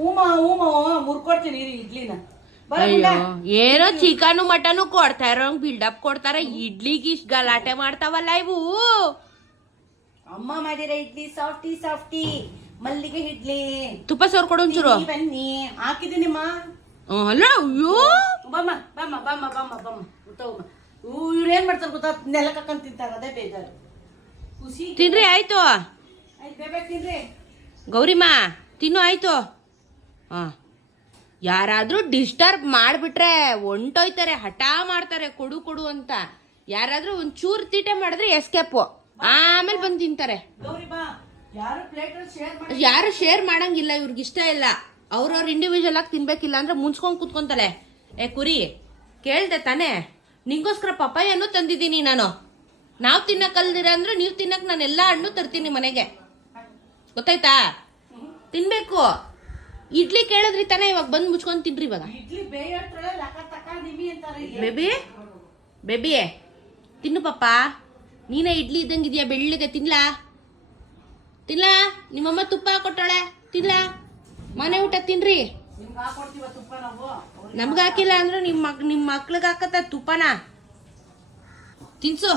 ಹೂಮ ಮುರ್ಕೊಡ್ತೀನಿ ಇಡ್ಲಿನ. ಅಯ್ಯೋ ಏನೋ chicken mutton ಕೊಡ್ತಾ ಇರೋಂಗ್ ಬಿಲ್ಡಪ್ ಕೊಡ್ತಾರ. ಇಡ್ಲಿಗೆ ಇಷ್ಟ ಗಲಾಟೆ ಮಾಡ್ತಾವಲ್ಲ ಇವು. ಅಮ್ಮ ಮಾಡಿರೋ ಇಡ್ಲಿ ಸಾಫ್ಟಿ ಮಲ್ಲಿಗೆ ಇಡ್ಲಿ. ತುಪ್ಪ ಸೋರ್ಕೊಡು ಒಂಚೂರು. ಬನ್ನಿ ಹಾಕಿದೀನಿಮ್ಮ. ಅಲ್ಲ ಅಯ್ಯೋ ಬಮ್ಮ ಇವ್ರು ಏನ್ ಮಾಡ್ತಾರೆ ಗೊತ್ತಾ, ನೆಲಕ್ ಹಾಕೊಂಡ್ ತಿಂತಾರ, ಅದೇ ಬೇಜಾರು. ಖುಷಿ ತಿನ್ರಿ ಆಯ್ತು. ಬೇಬೇಕು ತಿನ್ರಿ. ಗೌರಿಮಾ ತಿನ್ನು ಆಯ್ತು. ಯಾರಾದ್ರೂ ಡಿಸ್ಟರ್ಬ್ ಮಾಡ್ಬಿಟ್ರೆ ಹೊಂಟೋಯ್ತಾರೆ, ಹಠ ಮಾಡ್ತಾರೆ ಕೊಡು ಅಂತ. ಯಾರಾದ್ರೂ ಒಂಚೂರು ತೀಟೆ ಮಾಡಿದ್ರೆ ಎಸ್ಕೇಪು, ಆಮೇಲೆ ಬಂದು ತಿಂತಾರೆ. ಯಾರು ಶೇರ್ ಮಾಡಂಗಿಲ್ಲ, ಇವ್ರಿಗೆ ಇಷ್ಟ ಇಲ್ಲ. ಅವ್ರವ್ರ ಇಂಡಿವಿಜುವಲ್ ಆಗಿ ತಿನ್ಬೇಕಿಲ್ಲ ಅಂದ್ರೆ ಮುನ್ಸ್ಕೊಂಡ್ ಕುತ್ಕೊಂತಲೆ. ಕುರಿ ಕೇಳ್ದೆ ತಾನೇ, ನಿಂಗೋಸ್ಕರ ಪಪ್ಪಾಯನ್ನು ತಂದಿದ್ದೀನಿ ನಾನು. ನಾವ್ ತಿನ್ನಕ್ ಅಲ್ದಿರ ಅಂದ್ರೆ ನೀವ್ ತಿನ್ನಕ್ ನಾನು ಎಲ್ಲಾ ಹಣ್ಣು ತರ್ತೀನಿ ಮನೆಗೆ, ಗೊತ್ತಾಯ್ತಾ? ತಿನ್ಬೇಕು. ಇಡ್ಲಿ ಕೇಳಿದ್ರಿ ತಾನೇ, ಇವಾಗ ಬಂದ್ ಮುಚ್ಕೊಂಡ್ ತಿನ್ರಿ ಇವಾಗ. ಬೇಬಿ ತಿನ್ನು ಪಪ್ಪ. ನೀನೇ ಇಡ್ಲಿ ಇದ್ದಂಗಿದ್ಯಾ ಬೆಳ್ಳಿಗೆ. ತಿನ್ಲಾ ನಿಮ್ಮಮ್ಮ ತುಪ್ಪ ಹಾಕೊಟ್ಟಾಳೆ, ತಿನ್ಲಾ. ಮನೆ ಊಟ ತಿನ್ರಿ. ನಮ್ಗ ಹಾಕಿಲ್ಲ ಅಂದ್ರೆ ನಿಮ್ ಮಕ್ಳಿಗೆ ಹಾಕತ್ತ ತುಪ್ಪನ. ತಿನ್ಸು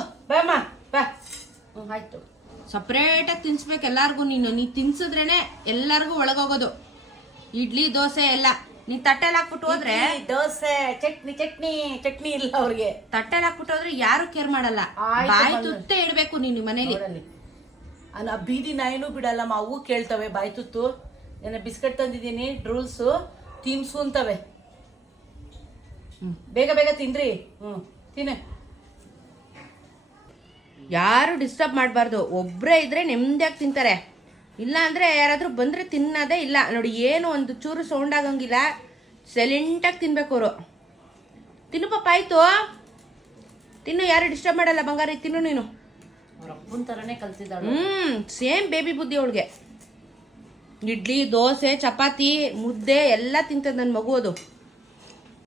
ಆಯ್ತು. ಸಪ್ರೇಟ್ ಆಗಿ ತಿನ್ಸ್ಬೇಕು ಎಲ್ಲಾರ್ಗು. ನೀ ತಿನ್ಸಿದ್ರೇನೆ ಎಲ್ಲಾರ್ಗು ಒಳಗೋಗೋದು. ಇಡ್ಲಿ ದೋಸೆ ಎಲ್ಲ ನೀ ತಟ್ಟೆಲ್ ಹಾಕ್ಬಿಟ್ಟು ಹೋದ್ರೆ, ದೋಸೆ ಚಟ್ನಿ ಇಲ್ಲ ಅವ್ರಿಗೆ. ತಟ್ಟೆಲ್ ಹಾಕ್ಬಿಟ್ಟು ಹೋದ್ರೆ ಯಾರು ಕೇರ್ ಮಾಡಲ್ಲ. ಬಾಯಿ ತುತ್ತೆ ಇಡ್ಬೇಕು ನೀನು ಮನೇಲಿ. ಬೀದಿ ನಾಯಿನೂ ಬಿಡಲ್ಲಮ್ಮ, ಅವು ಕೇಳ್ತವೆ ಬಾಯಿ ತುತ್ತು. ಏನ ಬಿಸ್ಕೆಟ್ ತಂದಿದ್ದೀನಿ, ಡ್ರೂಲ್ಸು ತಿನ್ಸು ಅಂತವೆ. ಬೇಗ ತಿನ್ರಿ. ತಿನ್ನೆ. ಯಾರು ಡಿಸ್ಟರ್ಬ್ ಮಾಡಬಾರ್ದು. ಒಬ್ರೇ ಇದ್ರೆ ನೆಮ್ಮದಿಯಾಗಿ ತಿಂತಾರೆ. ಇಲ್ಲ ಅಂದ್ರೆ ಯಾರಾದ್ರೂ ಬಂದ್ರೆ ತಿನ್ನೋದೇ ಇಲ್ಲ ನೋಡಿ. ಏನು ಒಂದು ಚೂರು ಸೌಂಡ್ ಆಗಂಗಿಲ್ಲ, ಸೈಲೆಂಟಾಗಿ ತಿನ್ಬೇಕು ಅವರು. ತಿನ್ನು ಪಾಪ ಆಯ್ತು. ತಿನ್ನು, ಯಾರು ಡಿಸ್ಟರ್ಬ್ ಮಾಡಲ್ಲ ಬಂಗಾರಿ. ತಿನ್ನು ನೀನು. ಅಪ್ಪನ ತರನೇ ಕಲ್ತಿದ್ದಾಳು. ಸೇಮ್ ಬೇಬಿ ಬುದ್ಧಿ ಅವಳಿಗೆ. ಇಡ್ಲಿ ದೋಸೆ ಚಪಾತಿ ಮುದ್ದೆ ಎಲ್ಲ ತಿಂತದ ನನ್ನ ಮಗು ಅದು.